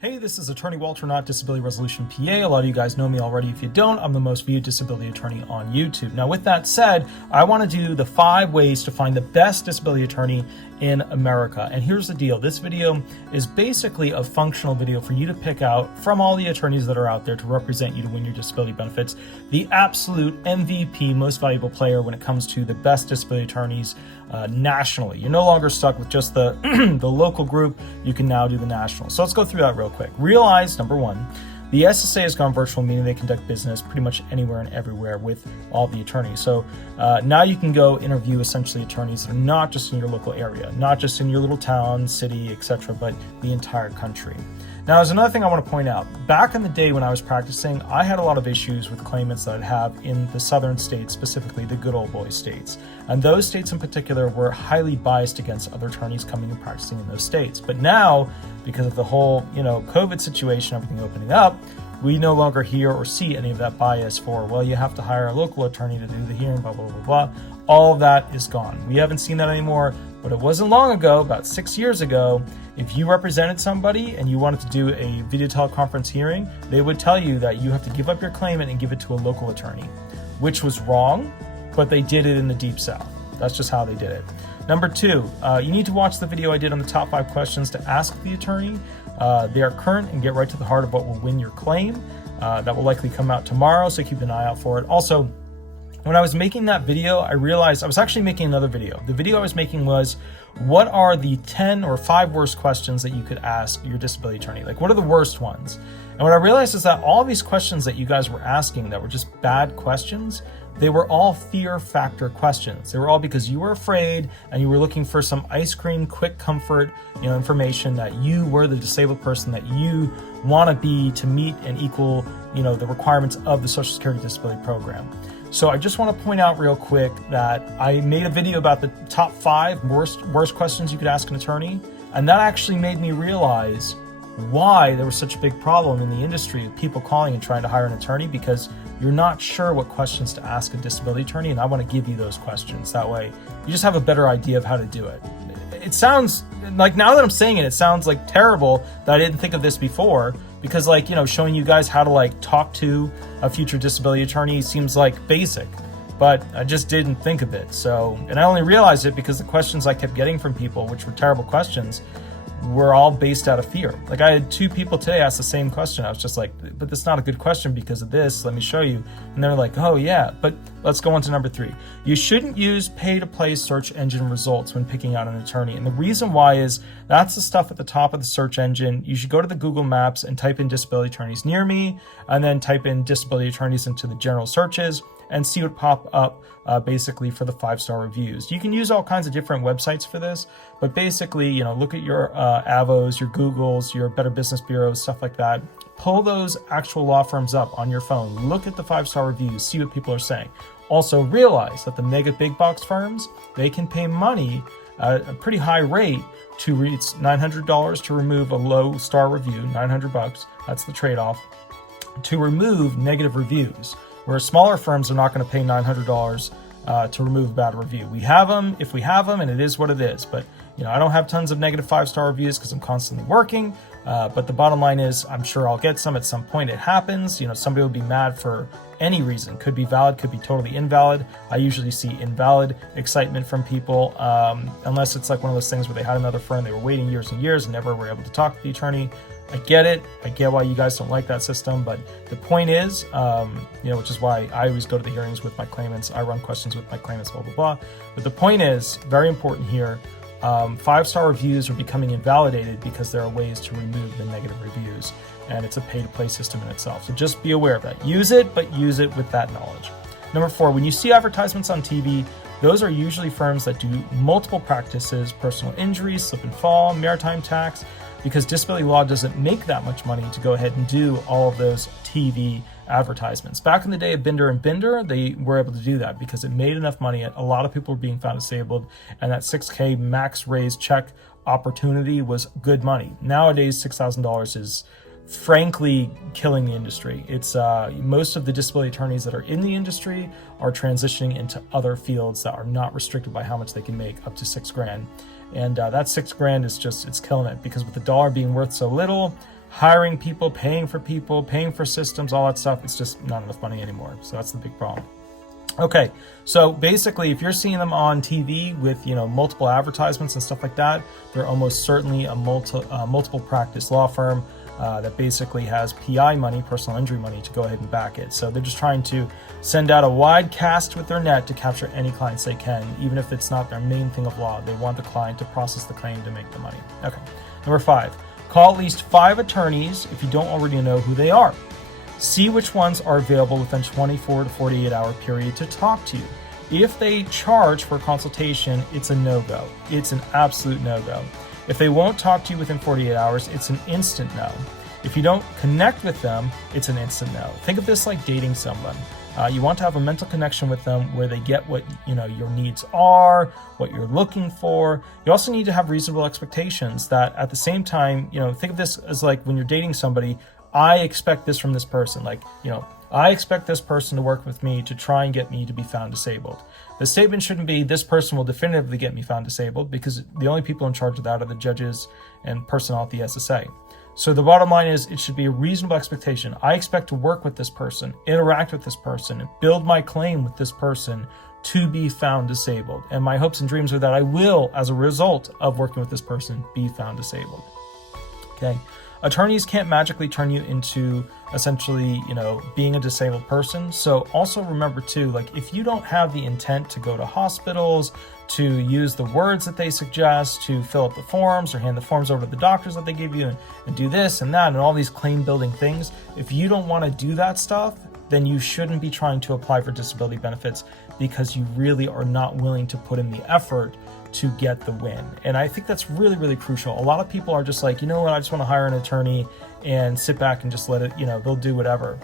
Hey, this is Attorney Walter, not Disability Resolution PA. A lot of you guys know me already. If you don't, I'm the most viewed disability attorney on YouTube. Now, with that said, I want to do the 5 ways to find the best disability attorney in America. And here's the deal. This video is basically a functional video for you to pick out from all the attorneys that are out there to represent you to win your disability benefits. The absolute MVP, most valuable player when it comes to the best disability attorneys nationally. You're no longer stuck with just the, the local group. You can now do the national. So let's go through that real quick. Realize, number 1, the SSA has gone virtual, meaning they conduct business pretty much anywhere and everywhere with all the attorneys. So now you can go interview essentially attorneys that are not just in your local area, not just in your little town, city, etc., but the entire country. Now, there's another thing I want to point out. Back in the day when I was practicing, I had a lot of issues with claimants that I'd have in the southern states, specifically the good old boy states. And those states in particular were highly biased against other attorneys coming and practicing in those states. But now, because of the whole, COVID situation, everything opening up, we no longer hear or see any of that bias for, well, you have to hire a local attorney to do the hearing, blah, blah, blah, blah. All of that is gone. We haven't seen that anymore, but it wasn't long ago, about 6 years ago, if you represented somebody and you wanted to do a video teleconference hearing, they would tell you that you have to give up your claimant and give it to a local attorney, which was wrong, but they did it in the Deep South. That's just how they did it. Number 2, you need to watch the video I did on the top 5 questions to ask the attorney. They are current and get right to the heart of what will win your claim. That will likely come out tomorrow, so keep an eye out for it. Also, when I was making that video, I realized I was actually making another video. The video I was making was, what are the 10 or 5 worst questions that you could ask your disability attorney? Like, what are the worst ones? And what I realized is that all these questions that you guys were asking that were just bad questions, they were all fear factor questions. They were all because you were afraid and you were looking for some ice cream, quick comfort, information that you were the disabled person that you want to be to meet and equal, the requirements of the Social Security Disability Program. So I just want to point out real quick that I made a video about the top 5 worst questions you could ask an attorney, and that actually made me realize why there was such a big problem in the industry of people calling and trying to hire an attorney, because you're not sure what questions to ask a disability attorney, and I want to give you those questions. That way you just have a better idea of how to do it. It sounds like, now that I'm saying it, it sounds like terrible that I didn't think of this before, because showing you guys how to talk to a future disability attorney seems like basic, but I just didn't think of it. So, and I only realized it because the questions I kept getting from people, which were terrible questions, were all based out of fear. Like, I had 2 people today ask the same question. I was just like, but that's not a good question because of this. Let me show you. And they're like, oh yeah, but let's go on to number 3. You shouldn't use pay-to-play search engine results when picking out an attorney. And the reason why is that's the stuff at the top of the search engine. You should go to the Google Maps and type in disability attorneys near me, and then type in disability attorneys into the general searches and see what pop up basically for the 5-star reviews. You can use all kinds of different websites for this, but basically, look at your Avos, your Googles, your Better Business Bureaus, stuff like that. Pull those actual law firms up on your phone. Look at the 5-star reviews, see what people are saying. Also realize that the mega big box firms, they can pay money at a pretty high rate to it's $900 to remove a low star review, $900, that's the trade-off, to remove negative reviews. Where smaller firms are not going to pay $900 to remove a bad review. We have them if we have them, and it is what it is. But I don't have tons of negative 5-star reviews because I'm constantly working. But the bottom line is, I'm sure I'll get some at some point. It happens. Somebody will be mad for any reason. Could be valid, could be totally invalid. I usually see invalid excitement from people, unless it's like one of those things where they had another firm, they were waiting years and years and never were able to talk to the attorney. I get it. I get why you guys don't like that system, but the point is, which is why I always go to the hearings with my claimants. I run questions with my claimants, blah, blah, blah. But the point is, very important here, 5-star reviews are becoming invalidated because there are ways to remove the negative reviews, and it's a pay-to-play system in itself. So just be aware of that. Use it, but use it with that knowledge. Number 4, when you see advertisements on TV, those are usually firms that do multiple practices, personal injury, slip and fall, maritime tax, because disability law doesn't make that much money to go ahead and do all of those TV advertisements. Back in the day of Binder and Binder, they were able to do that because it made enough money. A lot of people were being found disabled, and that $6K max raise check opportunity was good money. Nowadays, $6,000 is frankly killing the industry. It's most of the disability attorneys that are in the industry are transitioning into other fields that are not restricted by how much they can make, up to $6 grand. And that $6 grand is just, it's killing it, because with the dollar being worth so little, hiring people, paying for systems, all that stuff. It's just not enough money anymore. So that's the big problem. Okay, so basically, if you're seeing them on TV with multiple advertisements and stuff like that, they're almost certainly a multiple practice law firm that basically has PI money, personal injury money, to go ahead and back it. So they're just trying to send out a wide cast with their net to capture any clients they can, even if it's not their main thing of law. They want the client to process the claim to make the money. Okay, number 5, call at least 5 attorneys if you don't already know who they are. See which ones are available within 24 to 48 hour period to talk to you. If they charge for a consultation, it's a no-go. It's an absolute no-go. If they won't talk to you within 48 hours, it's an instant no. If you don't connect with them, it's an instant no. Think of this like dating someone. You want to have a mental connection with them where they get what your needs are, what you're looking for. You also need to have reasonable expectations that at the same time, think of this as like when you're dating somebody, I expect this from this person. I expect this person to work with me to try and get me to be found disabled. The statement shouldn't be, this person will definitively get me found disabled, because the only people in charge of that are the judges and personnel at the SSA. So the bottom line is, it should be a reasonable expectation. I expect to work with this person, interact with this person, build my claim with this person to be found disabled. And my hopes and dreams are that I will, as a result of working with this person, be found disabled. Okay. Attorneys can't magically turn you into essentially, being a disabled person. So also remember too, if you don't have the intent to go to hospitals, to use the words that they suggest, to fill up the forms or hand the forms over to the doctors that they give you and do this and that and all these claim building things, if you don't want to do that stuff, then you shouldn't be trying to apply for disability benefits, because you really are not willing to put in the effort to get the win. And I think that's really, really crucial. A lot of people are just like, I just want to hire an attorney and sit back and just let it, they'll do whatever.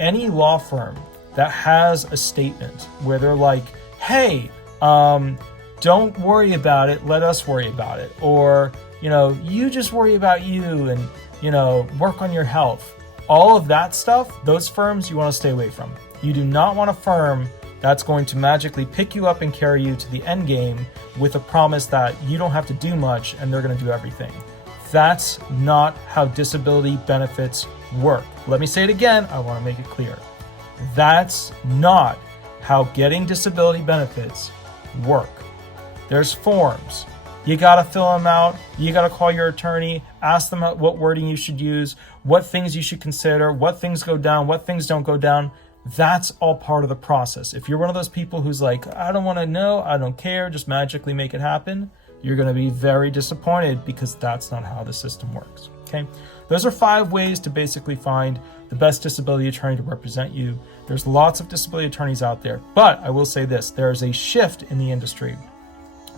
Any law firm that has a statement where they're like, hey, don't worry about it, let us worry about it. Or, you just worry about you and, work on your health. All of that stuff, those firms you want to stay away from. You do not want a firm that's going to magically pick you up and carry you to the end game with a promise that you don't have to do much and they're going to do everything. That's not how disability benefits work. Let me say it again. I want to make it clear. That's not how getting disability benefits work. There's forms. You got to fill them out. You got to call your attorney, ask them what wording you should use, what things you should consider, what things go down, what things don't go down. That's all part of the process. If you're one of those people who's like, I don't want to know, I don't care, just magically make it happen, you're going to be very disappointed, because that's not how the system works. Okay? Those are 5 ways to basically find the best disability attorney to represent you. There's lots of disability attorneys out there, but I will say this, there is a shift in the industry.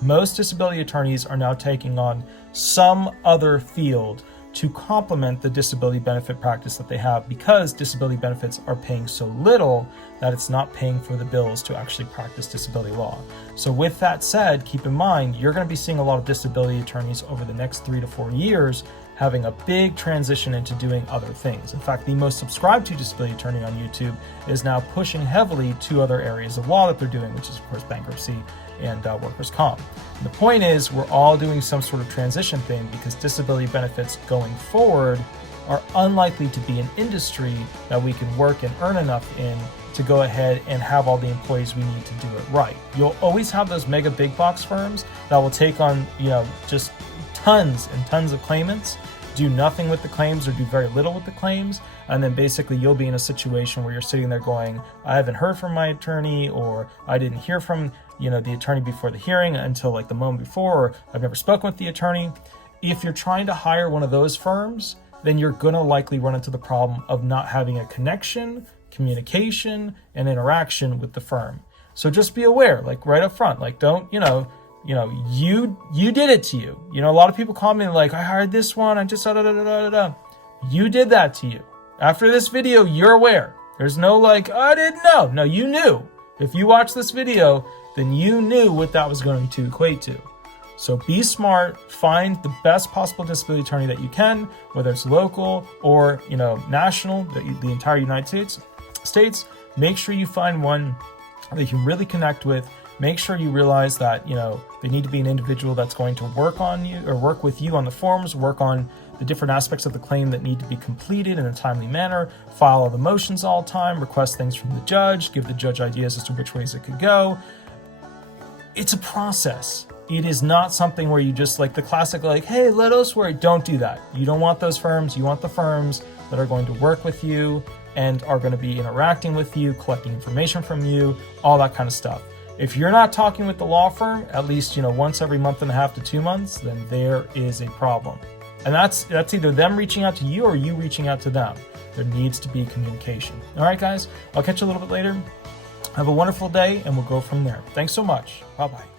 Most disability attorneys are now taking on some other field to complement the disability benefit practice that they have, because disability benefits are paying so little that it's not paying for the bills to actually practice disability law. So with that said, keep in mind, you're going to be seeing a lot of disability attorneys over the next 3 to 4 years having a big transition into doing other things. In fact, the most subscribed to disability attorney on YouTube is now pushing heavily to other areas of law that they're doing, which is of course bankruptcy and workers' comp. And the point is, we're all doing some sort of transition thing, because disability benefits going forward are unlikely to be an industry that we can work and earn enough in to go ahead and have all the employees we need to do it right. You'll always have those mega big box firms that will take on, just tons and tons of claimants, do nothing with the claims or do very little with the claims, and then basically you'll be in a situation where you're sitting there going, I haven't heard from my attorney, or I didn't hear from the attorney before the hearing until the moment before, or I've never spoken with the attorney. If you're trying to hire one of those firms, then you're going to likely run into the problem of not having a connection, communication, and interaction with the firm. So just be aware, right up front, don't, you did it to you. A lot of people call me I hired this one, I just You did that to you. After this video, you're aware. There's no I didn't know. No, you knew. If you watch this video, then you knew what that was going to equate to. So be smart, find the best possible disability attorney that you can, whether it's local or, national, the entire United States. Make sure you find one that you can really connect with. Make sure you realize that, they need to be an individual that's going to work on you or work with you on the forms, work on the different aspects of the claim that need to be completed in a timely manner, file all the motions all the time, request things from the judge, give the judge ideas as to which ways it could go. It's a process. It is not something where you just like the classic, like, hey, let us work. Don't do that. You don't want those firms. You want the firms that are going to work with you and are going to be interacting with you, collecting information from you, all that kind of stuff. If you're not talking with the law firm, at least, once every month and a half to 2 months, then there is a problem. And that's either them reaching out to you or you reaching out to them. There needs to be communication. All right, guys, I'll catch you a little bit later. Have a wonderful day, and we'll go from there. Thanks so much. Bye-bye.